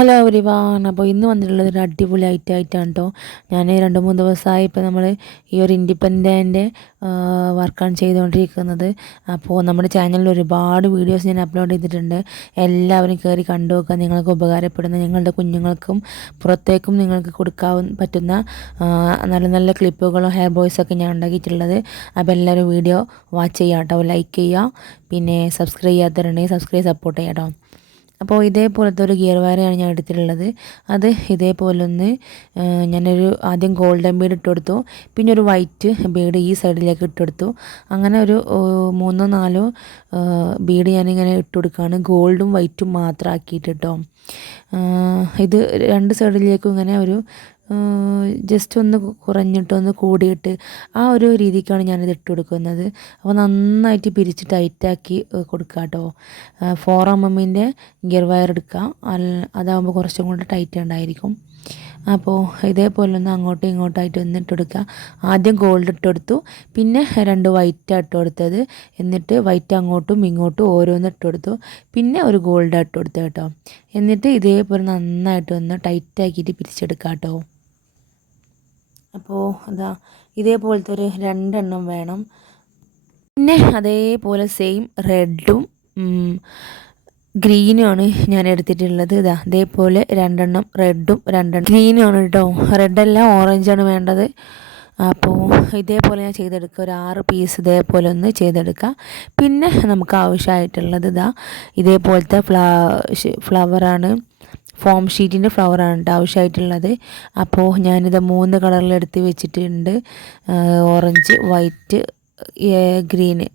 Hello everyone. അപ്പോൾ ഇന്ന് വന്നിട്ടുള്ളത് ഒരു അടിപൊളി ഐറ്റമായിട്ടാണ് കേട്ടോ. ഞാൻ 2-3 ദിവസമായി ഇപ്പോൾ നമ്മൾ ഈ ഒരു ഇൻഡിപെൻഡൻ്റ് വർക്കാണ് ചെയ്തുകൊണ്ടിരിക്കുന്നത്. അപ്പോൾ നമ്മുടെ ചാനലിൽ ഒരുപാട് വീഡിയോസ് ഞാൻ അപ്ലോഡ് ചെയ്തിട്ടുണ്ട്. എല്ലാവരും കയറി കണ്ടു നോക്കുക. നിങ്ങൾക്ക് ഉപകാരപ്പെടുന്ന നിങ്ങളുടെ കുഞ്ഞുങ്ങൾക്കും പുറത്തേക്കും നിങ്ങൾക്ക് കൊടുക്കാൻ പറ്റുന്ന നല്ല നല്ല ക്ലിപ്പുകളും ഹെയർ ബോയ്സൊക്കെ ഞാൻ ഉണ്ടാക്കിയിട്ടുള്ളത്. അപ്പോൾ എല്ലാവരും വീഡിയോ വാച്ച് ചെയ്യുക കേട്ടോ, ലൈക്ക് ചെയ്യുക, പിന്നെ സബ്സ്ക്രൈബ് ചെയ്യാത്തവരുണ്ടെങ്കിൽ സബ്സ്ക്രൈബ് സപ്പോർട്ട് ചെയ്യാം കേട്ടോ. അപ്പോൾ ഇതേപോലത്തെ ഒരു ഗിയർ വയറാണ് ഞാൻ എടുത്തിട്ടുള്ളത്. അത് ഇതേപോലൊന്ന് ഞാനൊരു ആദ്യം ഗോൾഡൻ ബീഡ് ഇട്ട് കൊടുത്തു, പിന്നെ ഒരു വൈറ്റ് ബീഡ് ഈ സൈഡിലേക്ക് ഇട്ട് കൊടുത്തു. അങ്ങനെ ഒരു 3-4 ബീഡ് ഞാനിങ്ങനെ ഇട്ട് കൊടുക്കുകയാണ്, ഗോൾഡും വൈറ്റും മാത്രം ആക്കിയിട്ട് കേട്ടോ. ഇത് 2 സൈഡിലേക്കും ഇങ്ങനെ ഒരു ജസ്റ്റ് ഒന്ന് കുറഞ്ഞിട്ട് ഒന്ന് കൂടിയിട്ട് ആ ഒരു രീതിക്കാണ് ഞാനിത് ഇട്ട് കൊടുക്കുന്നത്. അപ്പോൾ നന്നായിട്ട് പിരിച്ച് ടൈറ്റാക്കി കൊടുക്കുക കേട്ടോ. 4mm ഗിയർ വയർ എടുക്കുക, അതാകുമ്പോൾ കുറച്ചും കൂടെ ടൈറ്റ് ഉണ്ടായിരിക്കും. അപ്പോൾ ഇതേപോലെ ഒന്ന് അങ്ങോട്ടും ഇങ്ങോട്ടായിട്ട് ഒന്ന് ഇട്ട് കൊടുക്കുക. ആദ്യം ഗോൾഡ് ഇട്ട് കൊടുത്തു, പിന്നെ 2 വൈറ്റ് ഇട്ട് കൊടുത്തത്, എന്നിട്ട് വൈറ്റ് അങ്ങോട്ടും ഇങ്ങോട്ടും ഓരോന്ന് ഇട്ട് കൊടുത്തു, പിന്നെ ഒരു ഗോൾഡ് ഇട്ട് കൊടുത്തു കേട്ടോ. എന്നിട്ട് ഇതേപോലെ നന്നായിട്ട് ഒന്ന് ടൈറ്റാക്കിയിട്ട് പിരിച്ചെടുക്കുക കേട്ടോ. അപ്പോൾ ഇതേപോലത്തെ ഒരു 2 എണ്ണം വേണം. പിന്നെ അതേപോലെ സെയിം റെഡും ഗ്രീനുമാണ് ഞാൻ എടുത്തിട്ടുള്ളത്. ഇതേപോലെ 2 എണ്ണം റെഡും 2 എണ്ണം ഗ്രീനുമാണ് കേട്ടോ. റെഡല്ല, ഓറഞ്ചാണ് വേണ്ടത്. അപ്പോൾ ഇതേപോലെ ഞാൻ ചെയ്തെടുക്കുക. ഒരു 6 പീസ് ഇതേപോലെ ഒന്ന് ചെയ്തെടുക്കുക. പിന്നെ നമുക്ക് ആവശ്യമായിട്ടുള്ളത് ഇതേപോലത്തെ ഫ്ലവറാണ്, ഫോം ഷീറ്റിൻ്റെ ഫ്ലവറാണ് കേട്ടോ ആവശ്യമായിട്ടുള്ളത്. അപ്പോൾ ഞാനിത് 3 കളറിലെടുത്ത് വെച്ചിട്ടുണ്ട്. ഓറഞ്ച്, വൈറ്റ്, ഗ്രീന്,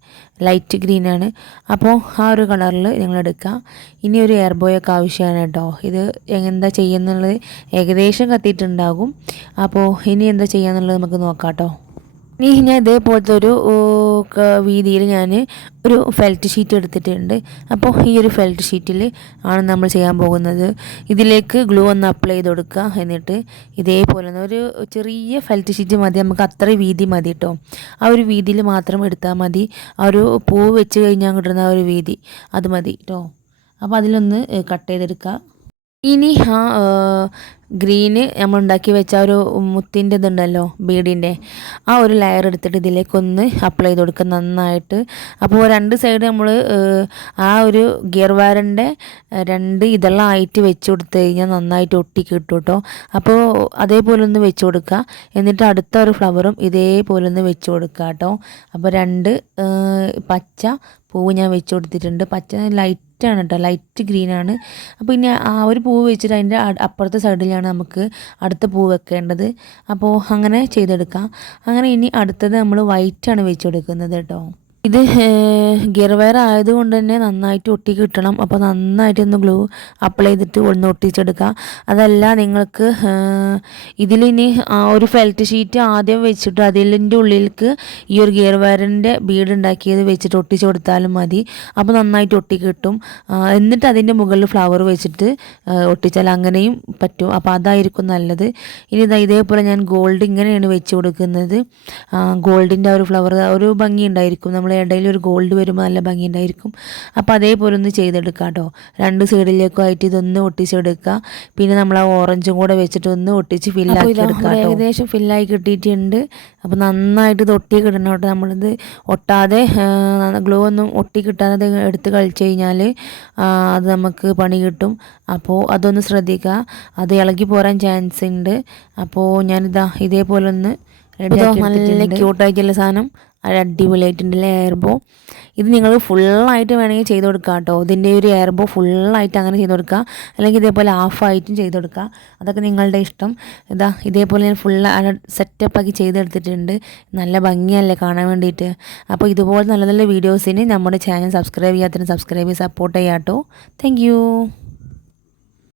ലൈറ്റ് ഗ്രീനാണ്. അപ്പോൾ ആ ഒരു കളറിൽ നിങ്ങളെടുക്കുക. ഇനി ഒരു എയർ ബോയൊക്കെ ആവശ്യമാണ് കേട്ടോ. ഇത് എന്താ ചെയ്യുന്നുള്ളത് ഏകദേശം കത്തിയിട്ടുണ്ടാകും. അപ്പോൾ ഇനി എന്താ ചെയ്യാന്നുള്ളത് നമുക്ക് നോക്കാം കേട്ടോ. ഇനി ഞാൻ ഇതേപോലത്തെ ഒരു വീതിയിൽ ഞാൻ ഒരു ഫെൽറ്റ് ഷീറ്റ് എടുത്തിട്ടുണ്ട്. അപ്പോൾ ഈ ഒരു ഫെൽറ്റ് ഷീറ്റിൽ ആണ് നമ്മൾ ചെയ്യാൻ പോകുന്നത്. ഇതിലേക്ക് ഗ്ലൂ ഒന്ന് അപ്ലൈ ചെയ്ത് കൊടുക്കുക. എന്നിട്ട് ഇതേപോലെ ഒരു ചെറിയ ഫെൽറ്റ് ഷീറ്റ് മതി, നമുക്ക് അത്ര വീതി മതി കേട്ടോ. ആ ഒരു വീതിയിൽ മാത്രം എടുത്താൽ മതി. ആ ഒരു പൂ വെച്ച് കഴിഞ്ഞാൽ കിട്ടുന്ന ആ ഒരു വീതി അത് മതി കേട്ടോ. അപ്പോൾ അതിലൊന്ന് കട്ട് ചെയ്തെടുക്കുക. ഇനി ആ ഗ്രീന് നമ്മൾ ഉണ്ടാക്കി വെച്ച ഒരു മുത്തിൻ്റെ ഇതുണ്ടല്ലോ, ബീഡിൻ്റെ ആ ഒരു ലെയർ എടുത്തിട്ട് ഇതിലേക്കൊന്ന് അപ്ലൈ ചെയ്ത് കൊടുക്കുക നന്നായിട്ട്. അപ്പോൾ 2 സൈഡ് നമ്മൾ ആ ഒരു ഗിയർ വയറിൻ്റെ 2 ഇതെല്ലാം ആയിട്ട് വെച്ച് കൊടുത്തു കഴിഞ്ഞാൽ നന്നായിട്ട് ഒട്ടി കിട്ടും കേട്ടോ. അപ്പോൾ അതേപോലെ ഒന്ന് വെച്ച് കൊടുക്കുക. എന്നിട്ട് അടുത്ത ഒരു ഫ്ലവറും ഇതേപോലെ ഒന്ന് വെച്ച് കൊടുക്കുക കേട്ടോ. അപ്പോൾ 2 പച്ച പൂവ് ഞാൻ വെച്ച് കൊടുത്തിട്ടുണ്ട്. പച്ച ലൈറ്റാണ് കേട്ടോ, ലൈറ്റ് ഗ്രീനാണ്. അപ്പോൾ ഇനി ആ ഒരു പൂവ് വെച്ചിട്ട് അതിൻ്റെ അപ്പുറത്തെ സൈഡിലാണ് നമുക്ക് അടുത്ത പൂവ് വെക്കേണ്ടത്. അപ്പോൾ അങ്ങനെ ചെയ്തെടുക്കാം. അങ്ങനെ ഇനി അടുത്തത് നമ്മൾ വൈറ്റാണ് വെച്ച് കൊടുക്കുന്നത് കേട്ടോ. ഇത് ഗിയർ വയർ ആയതുകൊണ്ട് തന്നെ നന്നായിട്ട് ഒട്ടി കിട്ടണം. അപ്പോൾ നന്നായിട്ടൊന്ന് ഗ്ലൂ അപ്ലൈ ചെയ്തിട്ട് ഒന്ന് ഒട്ടിച്ചെടുക്കുക. അതല്ല നിങ്ങൾക്ക് ഇതിലിനി ഒരു ഫെൽറ്റ് ഷീറ്റ് ആദ്യം വെച്ചിട്ട് അതിൻ്റെ ഉള്ളിലേക്ക് ഈ ഒരു ഗിയർ വയറിൻ്റെ ബീഡ് ഉണ്ടാക്കിയത് വെച്ചിട്ട് ഒട്ടിച്ച് കൊടുത്താലും മതി. അപ്പോൾ നന്നായിട്ട് ഒട്ടി കിട്ടും. എന്നിട്ട് അതിൻ്റെ മുകളിൽ ഫ്ലവർ വെച്ചിട്ട് ഒട്ടിച്ചാൽ അങ്ങനെയും പറ്റും. അപ്പോൾ അതായിരിക്കും നല്ലത്. ഇനി ഇതേപോലെ ഞാൻ ഗോൾഡ് ഇങ്ങനെയാണ് വെച്ച് കൊടുക്കുന്നത്. ഗോൾഡിൻ്റെ ഒരു ഫ്ലവർ ഒരു ഭംഗി ഉണ്ടായിരിക്കും, നമ്മൾ ഇടയിൽ ഒരു ഗോൾഡ് വരുമ്പോൾ നല്ല ഭംഗി ഉണ്ടായിരിക്കും. അപ്പോൾ അതേപോലെ ഒന്ന് ചെയ്തെടുക്കാം കേട്ടോ. 2 സൈഡിലേക്കും ആയിട്ട് ഇതൊന്ന് ഒട്ടിച്ചെടുക്കുക. പിന്നെ നമ്മൾ ആ ഓറഞ്ചും കൂടെ വെച്ചിട്ട് ഒന്ന് ഒട്ടിച്ച് ഫില്ലാക്കി എടുക്കുക. ഏകദേശം ഫില്ലായി കിട്ടിയിട്ടുണ്ട്. അപ്പോൾ നന്നായിട്ട് ഇത് ഒട്ടി കിട്ടണം കേട്ടോ. നമ്മളിത് ഒട്ടാതെ ഗ്ലൂ ഒന്നും ഒട്ടി കിട്ടാതെ എടുത്ത് കളിച്ച് കഴിഞ്ഞാൽ അത് നമുക്ക് പണി കിട്ടും. അപ്പോൾ അതൊന്ന് ശ്രദ്ധിക്കുക, അത് ഇളകി പോരാൻ ചാൻസ് ഉണ്ട്. അപ്പോൾ ഞാനിതാ ഇതേപോലെ ഒന്ന് നല്ല ക്യൂട്ടായിട്ടുള്ള സാധനം അടിപൊളിയായിട്ടുണ്ടല്ലേ എയർ ബോ. ഇത് നിങ്ങൾ ഫുള്ളായിട്ട് വേണമെങ്കിൽ ചെയ്ത് കൊടുക്കുക കേട്ടോ. ഇതിൻ്റെ ഒരു എയർ ബോ ഫുള്ളായിട്ട് അങ്ങനെ ചെയ്ത് കൊടുക്കുക, അല്ലെങ്കിൽ ഇതേപോലെ ഹാഫായിട്ടും ചെയ്ത് കൊടുക്കുക. അതൊക്കെ നിങ്ങളുടെ ഇഷ്ടം. ഇതേപോലെ ഞാൻ ഫുള്ള് സെറ്റപ്പാക്കി ചെയ്തെടുത്തിട്ടുണ്ട്. നല്ല ഭംഗിയല്ലേ കാണാൻ വേണ്ടിയിട്ട്. അപ്പോൾ ഇതുപോലെ നല്ല നല്ല വീഡിയോസിന് നമ്മുടെ ചാനൽ സബ്സ്ക്രൈബ് ചെയ്യാത്തതിന് സബ്സ്ക്രൈബ് ചെയ്ത് സപ്പോർട്ട് ചെയ്യാം കേട്ടോ. താങ്ക്